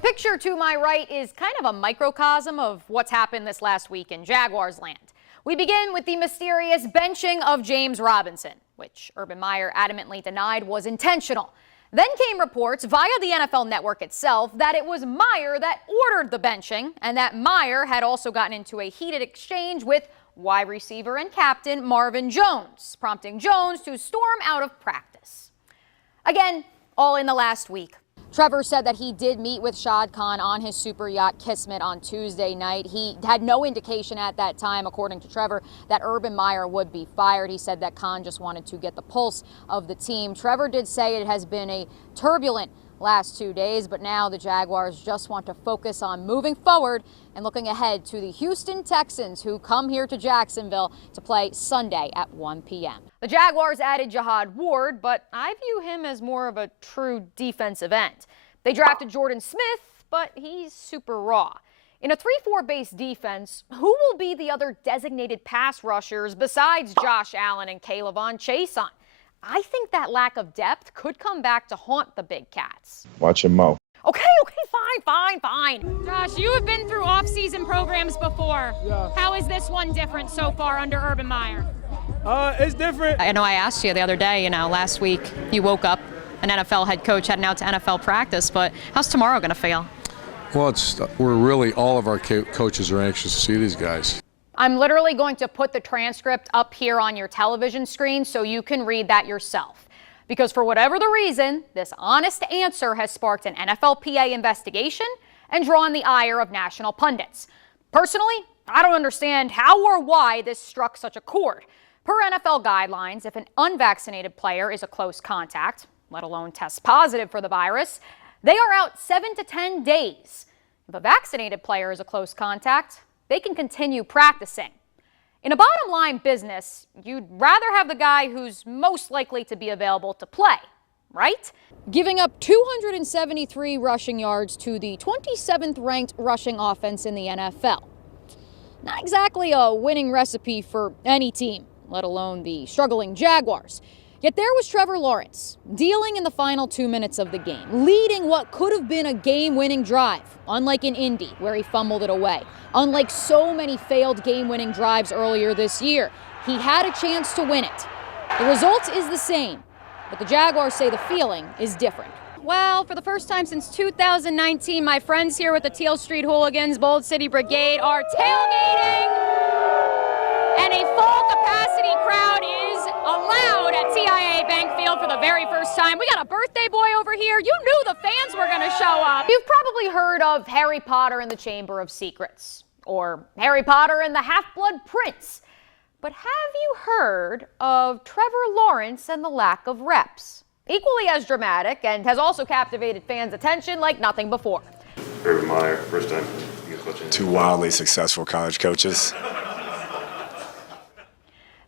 The picture to my right is kind of a microcosm of what's happened this last week in Jaguars land. We begin with the mysterious benching of James Robinson, which Urban Meyer adamantly denied was intentional. Then came reports via the NFL Network itself that it was Meyer that ordered the benching and that Meyer had also gotten into a heated exchange with wide receiver and captain Marvin Jones, prompting Jones to storm out of practice. Again, all in the last week. Trevor said that he did meet with Shad Khan on his super yacht Kismet on Tuesday night. He had no indication at that time, according to Trevor, that Urban Meyer would be fired. He said that Khan just wanted to get the pulse of the team. Trevor did say it has been a turbulent last 2 days, but now the Jaguars just want to focus on moving forward and looking ahead to the Houston Texans, who come here to Jacksonville to play Sunday at 1 p.m. The Jaguars added Jihad Ward, but I view him as more of a true defensive end. They drafted Jordan Smith, but he's super raw. In a 3-4 base defense, who will be the other designated pass rushers besides Josh Allen and Kayvon Chason? I think that lack of depth could come back to haunt the Big Cats. Watch your mouth. Okay, fine. Josh, you have been through off-season programs before. Yeah. How is this one different so far under Urban Meyer? It's different. I know I asked you the other day, last week you woke up, an NFL head coach heading out to NFL practice, but how's tomorrow going to feel? Well, we're really, all of our coaches are anxious to see these guys. I'm literally going to put the transcript up here on your television screen so you can read that yourself. Because for whatever the reason, this honest answer has sparked an NFLPA investigation and drawn the ire of national pundits. Personally, I don't understand how or why this struck such a chord. Per NFL guidelines, if an unvaccinated player is a close contact, let alone tests positive for the virus, they are out 7 to 10 days. If a vaccinated player is a close contact, they can continue practicing. In a bottom line business, you'd rather have the guy who's most likely to be available to play, right? Giving up 273 rushing yards to the 27th ranked rushing offense in the NFL. Not exactly a winning recipe for any team, let alone the struggling Jaguars. Yet there was Trevor Lawrence, dealing in the final 2 minutes of the game, leading what could have been a game-winning drive, unlike in Indy, where he fumbled it away. Unlike so many failed game-winning drives earlier this year, he had a chance to win it. The result is the same, but the Jaguars say the feeling is different. Well, for the first time since 2019, my friends here with the Teal Street Hooligans, Bold City Brigade, are tailgating, and a full capacity crowd is allowed at TIAA Bank Field for the very first time. We got a birthday boy over here. You knew the fans were going to show up. You've probably heard of Harry Potter and the Chamber of Secrets, or Harry Potter and the Half-Blood Prince. But have you heard of Trevor Lawrence and the lack of reps? Equally as dramatic, and has also captivated fans' attention like nothing before. Urban Meyer, first time. Two wildly successful college coaches.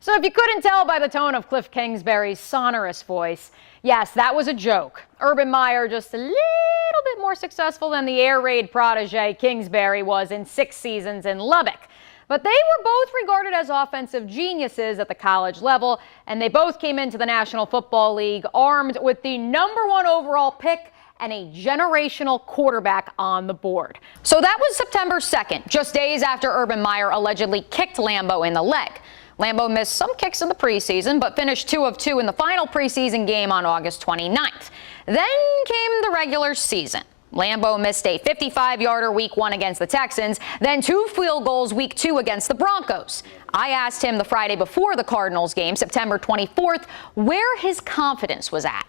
So if you couldn't tell by the tone of Cliff Kingsbury's sonorous voice, yes, that was a joke. Urban Meyer just a little bit more successful than the air raid protege Kingsbury was in 6 seasons in Lubbock. But they were both regarded as offensive geniuses at the college level, and they both came into the National Football League armed with the #1 overall pick and a generational quarterback on the board. So that was September 2nd, just days after Urban Meyer allegedly kicked Lambeau in the leg. Lambeau missed some kicks in the preseason, but finished 2 of 2 in the final preseason game on August 29th. Then came the regular season. Lambeau missed a 55-yarder week 1 against the Texans, then 2 field goals week 2 against the Broncos. I asked him the Friday before the Cardinals game, September 24th, where his confidence was at.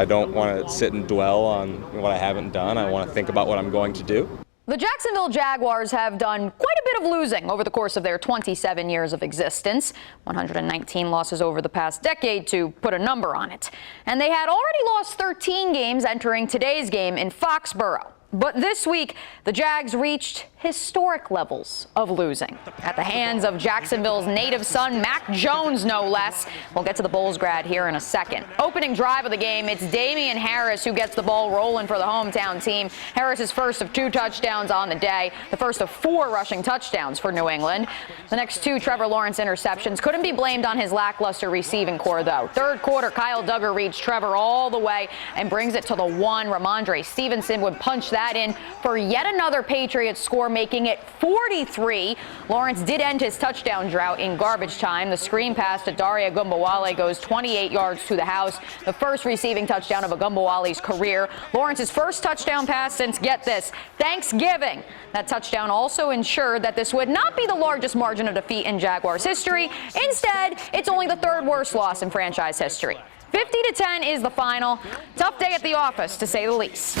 I don't want to sit and dwell on what I haven't done. I want to think about what I'm going to do. The Jacksonville Jaguars have done quite a bit of losing over the course of their 27 years of existence. 119 losses over the past decade, to put a number on it. And they had already lost 13 games entering today's game in Foxborough. But this week, the Jags reached historic levels of losing at the hands of Jacksonville's native son, Mac Jones, no less. We'll get to the Bulls grad here in a second. Opening drive of the game, it's Damian Harris who gets the ball rolling for the hometown team. Harris's first of 2 touchdowns on the day, the first of 4 rushing touchdowns for New England. The next 2 Trevor Lawrence interceptions couldn't be blamed on his lackluster receiving core, though. Third quarter, Kyle Duggar reads Trevor all the way and brings it to the 1. Ramondre Stevenson would punch that that in for yet another Patriots score, making it 43. Lawrence did end his touchdown drought in garbage time. The screen pass to Dare Ogunbowale goes 28 yards to the house, the first receiving touchdown of Ogunbowale's career. Lawrence's first touchdown pass since, get this, Thanksgiving. That touchdown also ensured that this would not be the largest margin of defeat in Jaguars history. Instead, it's only the third worst loss in franchise history. 50-10 is the final. Tough day at the office, to say the least.